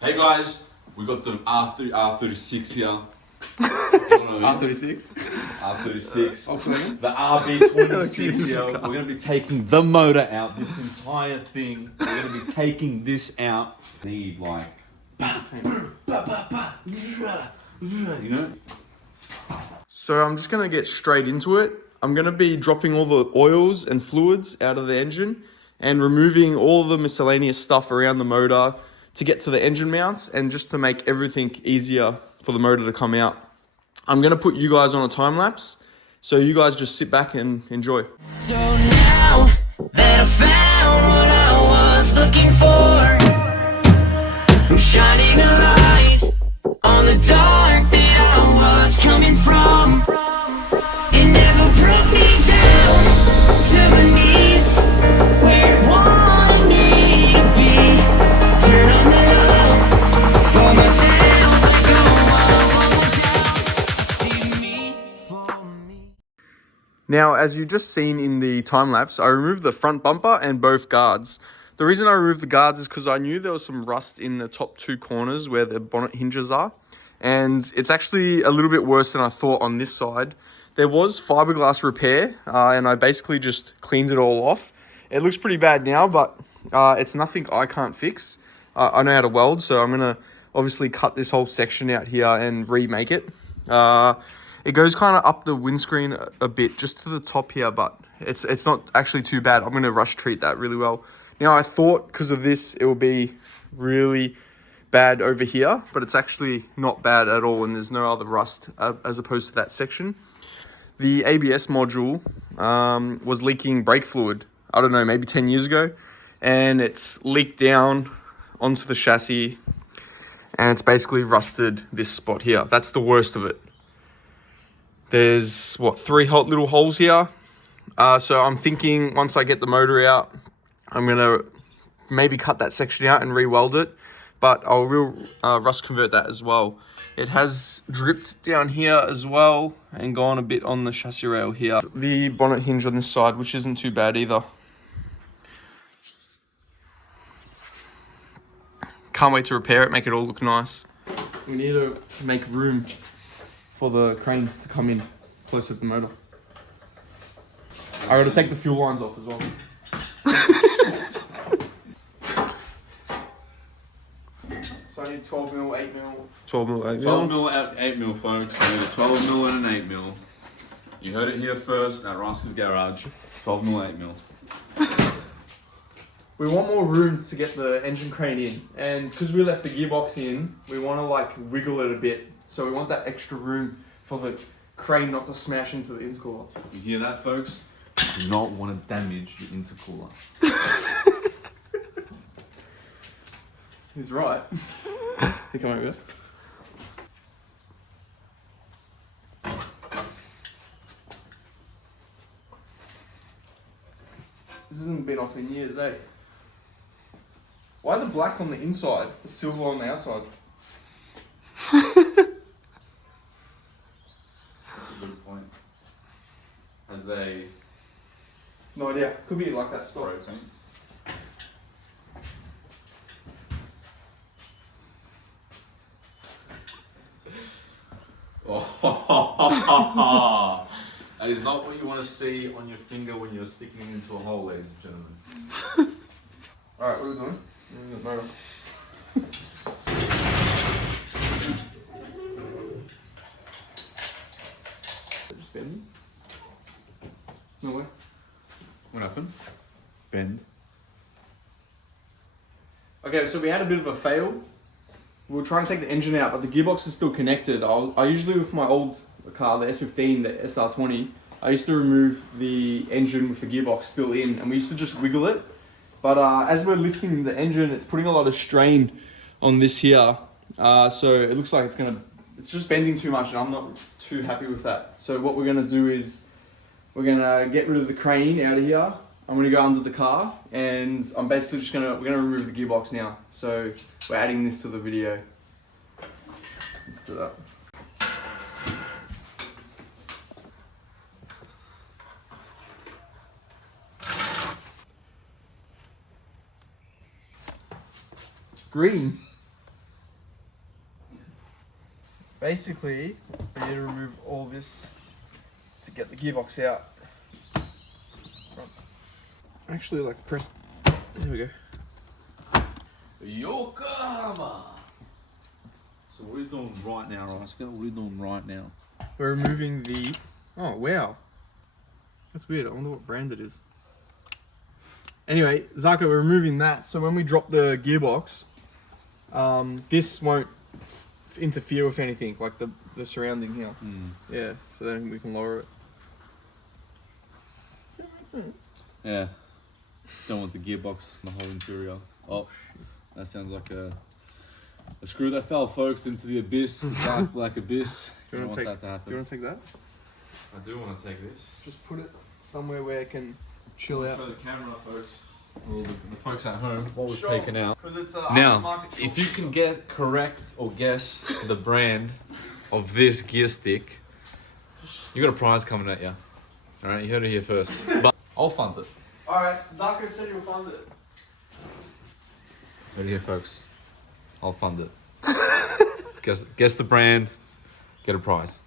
Hey guys, we got the R36 here. R36? R36. The RB26 here. We're going to be taking the motor out, this entire thing. We're going to be taking this out. Need like... You know? So I'm just going to get straight into it. I'm going to be dropping all the oils and fluids out of the engine and removing all the miscellaneous stuff around the motor to get to the engine mounts and just to make everything easier for the motor to come out. I'm going to put you guys on a time lapse, so you guys just sit back and enjoy. So now that I found what I was looking for, I'm shining a light on the dark that I was coming from. It never brought me down to my knees, where it wanted me to be. Turn on the love for myself, go on, see me for me. Now, as you just seen in the time lapse, I removed the front bumper and both guards. The reason I removed the guards is because I knew there was some rust in the top two corners where the bonnet hinges are. And it's actually a little bit worse than I thought on this side. There was fiberglass repair, and I basically just cleaned it all off. It looks pretty bad now, but it's nothing I can't fix. I know how to weld, so I'm going to obviously cut this whole section out here and remake it. It goes kind of up the windscreen a bit, just to the top here, but it's not actually too bad. I'm going to rush treat that really well. Now, I thought because of this, it would be really bad over here, but it's actually not bad at all, and there's no other rust as opposed to that section. The ABS module was leaking brake fluid, I don't know, maybe 10 years ago, and it's leaked down onto the chassis, and it's basically rusted this spot here. That's the worst of it. There's, what, 3 little holes here. So I'm thinking once I get the motor out, I'm going to maybe cut that section out and re-weld it, but I'll rust convert that as well. It has dripped down here as well and gone a bit on the chassis rail here. The bonnet hinge on this side, which isn't too bad either. Can't wait to repair it, make it all look nice. We need to make room for the crane to come in closer to the motor. I gotta take the fuel lines off as well. So I need 12mm, 8mm. 12mm, 8mm. 12mm, 8mm, folks. I need a 12mm and an 8mm. You heard it here first at Ross's Garage. 12mm, 8mm. We want more room to get the engine crane in, and because we left the gearbox in, we want to like wiggle it a bit. So we want that extra room for the crane not to smash into the intercooler. You hear that, folks? You do not want to damage your intercooler. He's right. You come over. This hasn't been off in years, eh? Why is it black on the inside, but silver on the outside? That's a good point. As they... No idea. Could be like that story. Paint. Oh, that is not what you want to see on your finger when you're sticking it into a hole, ladies and gentlemen. Alright, what are we doing? The motor. Just bend. No way. What happened? Bend. Okay, so we had a bit of a fail. We were trying to take the engine out, but the gearbox is still connected. I usually, with my old car, the S15, the SR20, I used to remove the engine with the gearbox still in, and we used to just wiggle it. But as we're lifting the engine, it's putting a lot of strain on this here. So it looks like it's just bending too much, and I'm not too happy with that. So what we're gonna do is, we're gonna get rid of the crane out of here. I'm gonna go under the car, and I'm basically just we're gonna remove the gearbox now. So we're adding this to the video. Let's do that. Green. basically, we need to remove all this to get the gearbox out. Actually, like press. There we go. Yokohama. So what are you doing right now, Oscar? What are you doing right now? We're removing the. Oh wow, that's weird. I wonder what brand it is. Anyway, Zarko, we're removing that. So when we drop the gearbox, this won't interfere with anything, like the surrounding here. Yeah, so then we can lower it. Does that make sense? Yeah. Don't want the gearbox, the whole interior. Oh, that sounds like a screw that fell, folks, into the abyss, the dark black abyss. You don't want that to happen. Do you want to take that? I do want to take this. Just put it somewhere where it can chill out. Show the camera, folks. Well, the folks at home, what was Sure. taken out. It's Now, if you can get correct or guess the brand of this gear stick, you got a prize coming at you. All right, you heard it here first. But I'll fund it. All right, Zarko said you'll fund it. Heard it here, folks. I'll fund it. Guess the brand, get a prize.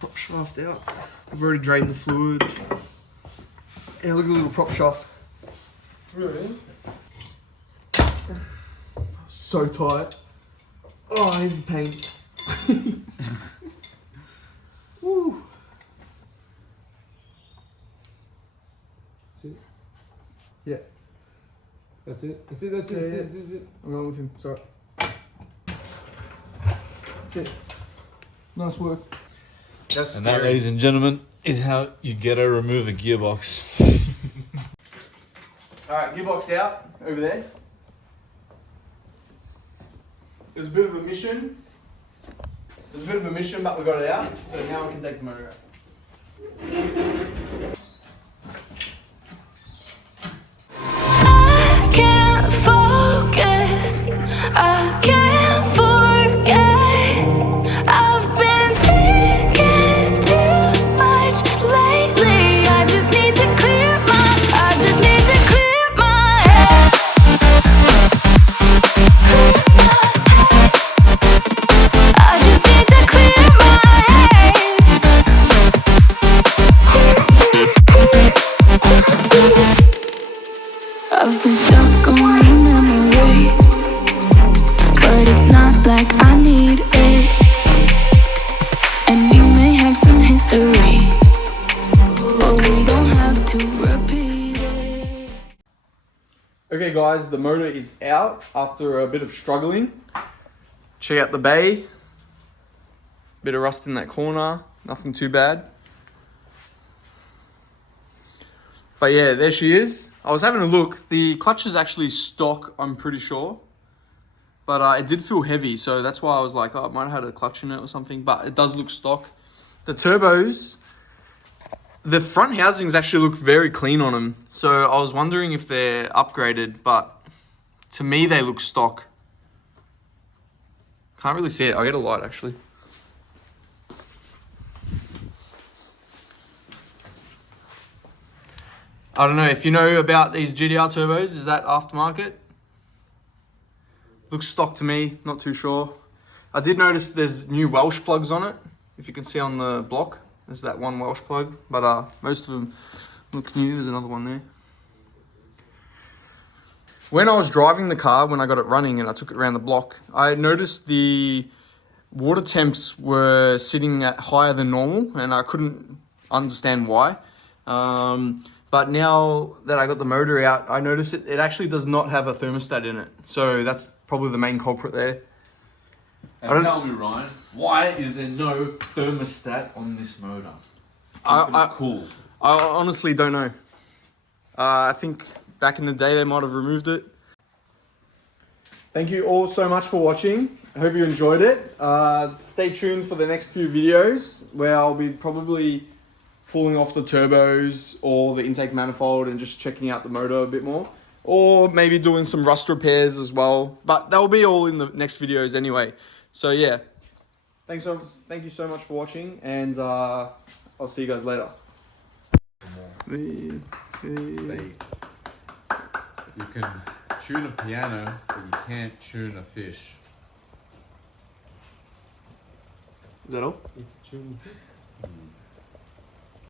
Prop shaft out. I've already drained the fluid. Yeah, look at the little prop shaft. Really? So tight. Oh, here's the paint. Woo. That's it. Yeah, That's it. That's it. That's it. Yeah, That's yeah. it. That's it. I'm going with him. Sorry. That's it. Nice work. That's And that, scary. ladies and gentlemen, is how you get to remove a gearbox. Alright, gearbox out over there. It was a bit of a mission. But we got it out. So now we can take the motor out. I can't focus, I can't forget. I've been thinking too much lately. I just need to clear my head. I just need to clear my head. I've been stuck on your memory, but it's not like I need it. And we may have some history, but we don't have to repeat it. Okay guys, the motor is out after a bit of struggling. Check out the bay. Bit of rust in that corner, nothing too bad. But yeah, there she is. I was having a look. The clutch is actually stock, I'm pretty sure. But it did feel heavy, so that's why I was like, oh, it might have had a clutch in it or something. But it does look stock. The turbos, the front housings actually look very clean on them. So I was wondering if they're upgraded, but to me they look stock. Can't really see it. I'll get a light actually. I don't know if you know about these GTR turbos. Is that aftermarket? Looks stock to me. Not too sure. I did notice there's new Welsh plugs on it. If you can see on the block, there's that one Welsh plug. But most of them look new. There's another one there. When I was driving the car, when I got it running and I took it around the block, I noticed the water temps were sitting at higher than normal, and I couldn't understand why. But now that I got the motor out, I noticed it actually does not have a thermostat in it. So that's probably the main culprit there. And tell me, Ryan, why is there no thermostat on this motor? Cool. I honestly don't know. I think back in the day they might have removed it. Thank you all so much for watching. I hope you enjoyed it. Stay tuned for the next few videos where I'll be probably pulling off the turbos or the intake manifold and just checking out the motor a bit more. Or maybe doing some rust repairs as well. But they'll be all in the next videos anyway. So yeah. Thank you so much for watching, and I'll see you guys later. You can tune a piano, but you can't tune a fish. Is that all? You can chew me.